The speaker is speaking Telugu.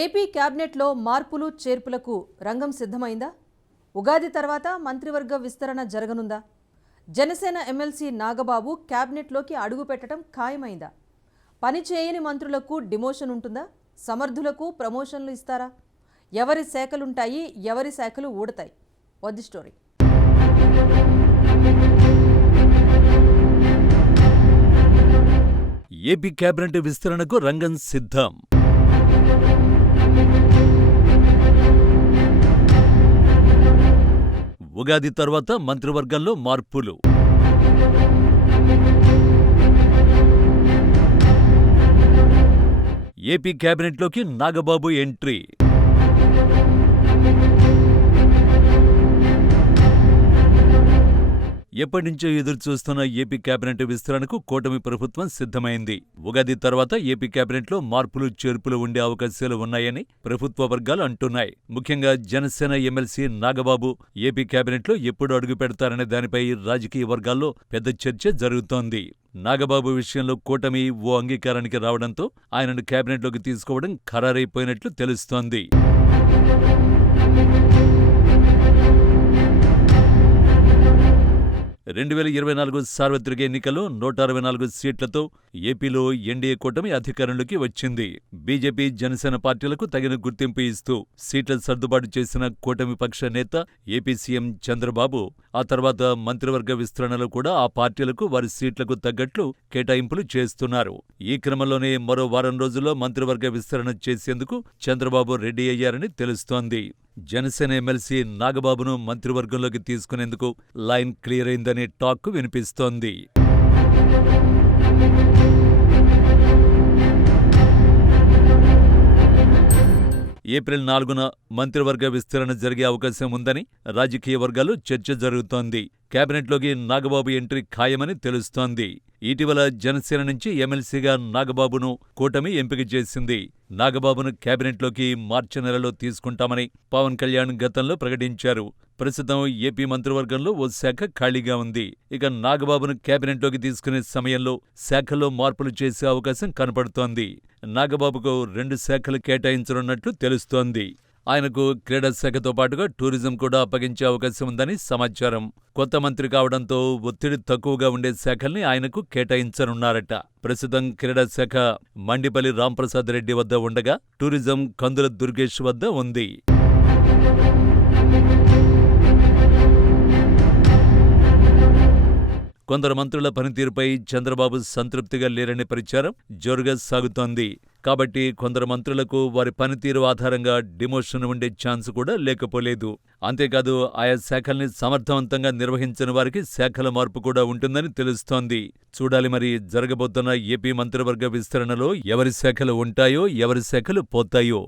ఏపీ క్యాబినెట్లో మార్పులు చేర్పులకు రంగం సిద్ధమైందా? ఉగాది తర్వాత మంత్రివర్గ విస్తరణ జరగనుందా? జనసేన ఎమ్మెల్సీ నాగబాబు క్యాబినెట్లోకి అడుగుపెట్టడం ఖాయమైందా? పని చేయని మంత్రులకు డిమోషన్ ఉంటుందా? సమర్థులకు ప్రమోషన్లు ఇస్తారా? ఎవరి శాఖలుంటాయి, ఎవరి శాఖలు ఊడతాయి? What the story? AP cabinet విస్తరణకు రంగం సిద్ధం. ఉగాది తర్వాత మంత్రివర్గంలో మార్పులు. ఏపీ క్యాబినెట్లోకి నాగబాబు ఎంట్రీ. ఎప్పటినుంచో ఎదురుచూస్తున్న ఏపీ క్యాబినెట్ విస్తరణకు కూటమి ప్రభుత్వం సిద్ధమైంది. ఉగాది తర్వాత ఏపీ క్యాబినెట్లో మార్పులు చేర్పులు ఉండే అవకాశాలు ఉన్నాయని ప్రభుత్వ వర్గాలు అంటున్నాయి. ముఖ్యంగా జనసేన ఎమ్మెల్సీ నాగబాబు ఏపీ క్యాబినెట్లో ఎప్పుడు అడుగు పెడతారనే దానిపై రాజకీయ వర్గాల్లో పెద్ద చర్చ జరుగుతోంది. నాగబాబు విషయంలో కూటమి ఓ అంగీకారానికి రావడంతో ఆయనను క్యాబినెట్లోకి తీసుకోవడం ఖరారైపోయినట్లు తెలుస్తోంది. 2024 సార్వత్రిక ఎన్నికల్లో 164 సీట్లతో ఏపీలో ఎన్డీఏ కూటమి అధికారంలోకి వచ్చింది. బీజేపీ, జనసేన పార్టీలకు తగిన గుర్తింపు ఇస్తూ సీట్ల సర్దుబాటు చేసిన కూటమి పక్ష నేత ఏపీ సీఎం చంద్రబాబు ఆ తర్వాత మంత్రివర్గ విస్తరణలో కూడా ఆ పార్టీలకు వారి సీట్లకు తగ్గట్లు కేటాయింపులు చేస్తున్నారు. ఈ క్రమంలోనే మరో వారం రోజుల్లో మంత్రివర్గ విస్తరణ చేసేందుకు చంద్రబాబు రెడీ అయ్యారని తెలుస్తోంది. జనసేన ఎమ్మెల్సీ నాగబాబును మంత్రివర్గంలోకి తీసుకునేందుకు లైన్ క్లియర్ అయిందనే టాక్ వినిపిస్తోంది. ఏప్రిల్ 4న మంత్రివర్గ విస్తరణ జరిగే అవకాశం ఉందని రాజకీయ వర్గాల్లో చర్చ జరుగుతోంది. క్యాబినెట్లోకి నాగబాబు ఎంట్రీ ఖాయమని తెలుస్తోంది. ఇటీవల జనసేన నుంచి ఎమ్మెల్సీగా నాగబాబును కూటమి ఎంపిక చేసింది. నాగబాబును క్యాబినెట్లోకి మార్చి నెలలో తీసుకుంటామని పవన్ కళ్యాణ్ గతంలో ప్రకటించారు. ప్రస్తుతం ఏపీ మంత్రివర్గంలో ఓ శాఖ ఖాళీగా ఉంది. ఇక నాగబాబును క్యాబినెట్లోకి తీసుకునే సమయంలో శాఖల్లో మార్పులు చేసే అవకాశం కనపడుతోంది. నాగబాబుకు 2 శాఖలు కేటాయించనున్నట్లు తెలుస్తోంది. ఆయనకు క్రీడా శాఖతో పాటుగా టూరిజం కూడా అప్పగించే అవకాశం ఉందని సమాచారం. కొత్త మంత్రి కావడంతో ఒత్తిడి తక్కువగా ఉండే శాఖల్ని ఆయనకు కేటాయించనున్నారట. ప్రస్తుతం క్రీడా శాఖ మండిపల్లి రాంప్రసాద్ రెడ్డి వద్ద ఉండగా టూరిజం కందుల దుర్గేష్ వద్ద ఉంది. కొందరు మంత్రుల పనితీరుపై చంద్రబాబు సంతృప్తిగా లేరనే ప్రచారం జోరుగా సాగుతోంది. కాబట్టి కొందరు మంత్రులకు వారి పనితీరు ఆధారంగా డిమోషన్ ఉండే ఛాన్స్ కూడా లేకపోలేదు. అంతేకాదు ఆయా శాఖల్ని సమర్థవంతంగా నిర్వహించని వారికి శాఖల మార్పు కూడా ఉంటుందని తెలుస్తోంది. చూడాలి మరి జరగబోతున్న ఏపీ మంత్రివర్గ విస్తరణలో ఎవరి శాఖలు ఉంటాయో, ఎవరి శాఖలు పోతాయో.